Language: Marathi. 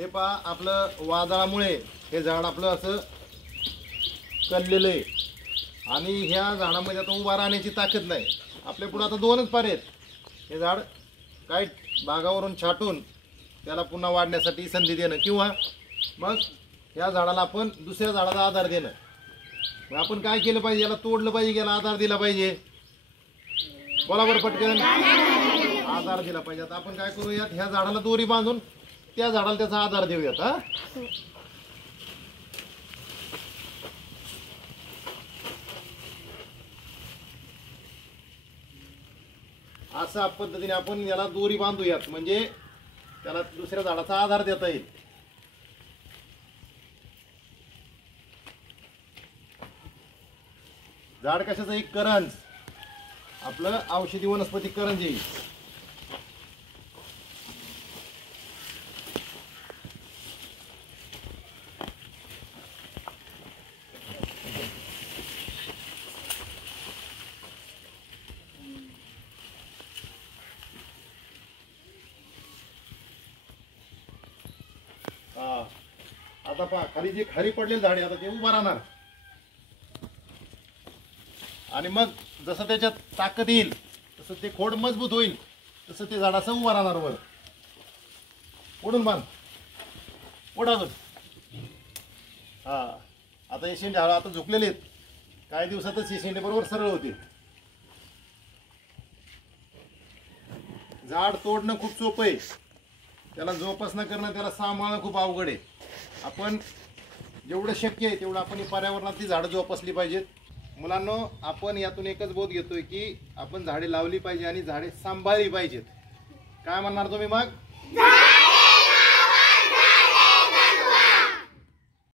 हे पहा आपलं वादळामुळे हे झाड आपलं असं कललेलं आहे आणि ह्या झाडामध्ये आता उभा राहण्याची ताकद नाही. आपल्या पुढे आता दोनच पर्याय आहेत. हे झाड काही भागावरून छाटून त्याला पुन्हा वाढण्यासाठी संधी देणं किंवा मग ह्या झाडाला आपण दुसऱ्या झाडाला आधार देणं. मग आपण काय केलं पाहिजे? याला तोडलं पाहिजे, याला आधार दिला पाहिजे. बोला बरं पटकन. आधार दिला पाहिजे. आता आपण काय करूयात, ह्या झाडाला दोरी बांधून त्या झाडाला त्याचा आधार देऊयात. हा अशा पद्धतीने आपण याला दोरी बांधूयात म्हणजे त्याला दुसऱ्या झाडाचा आधार देता येईल. झाड कशाचं? एक करंज, आपलं औषधी वनस्पती करंज येईल. आता पहा खाली जे खाली पडलेलं झाड आहे आता ते उभा राहणार आणि मग जसं त्याच्यात ताकद येईल तसं ते खोड मजबूत होईल तसं ते झाड असं उभा राहणार. वर ओढून बांध, ओढ अजून. आता हे शेंडे आता झुकलेले आहेत. काही दिवसातच हे शेंडे बरोबर सरळ होते. झाड तोडणं खूप सोपं आहे, त्याला जोपासना करणं, त्याला सांभाळणं खूप अवघड आहे. आपण जेवढं शक्य आहे तेवढं आपण पर्यावरणातली झाडं जोपासली पाहिजेत. मुलांनो, आपण यातून एकच बोध घेतोय की आपण झाडे लावली पाहिजे आणि झाडे सांभाळली पाहिजेत. काय म्हणणार तुम्ही मग?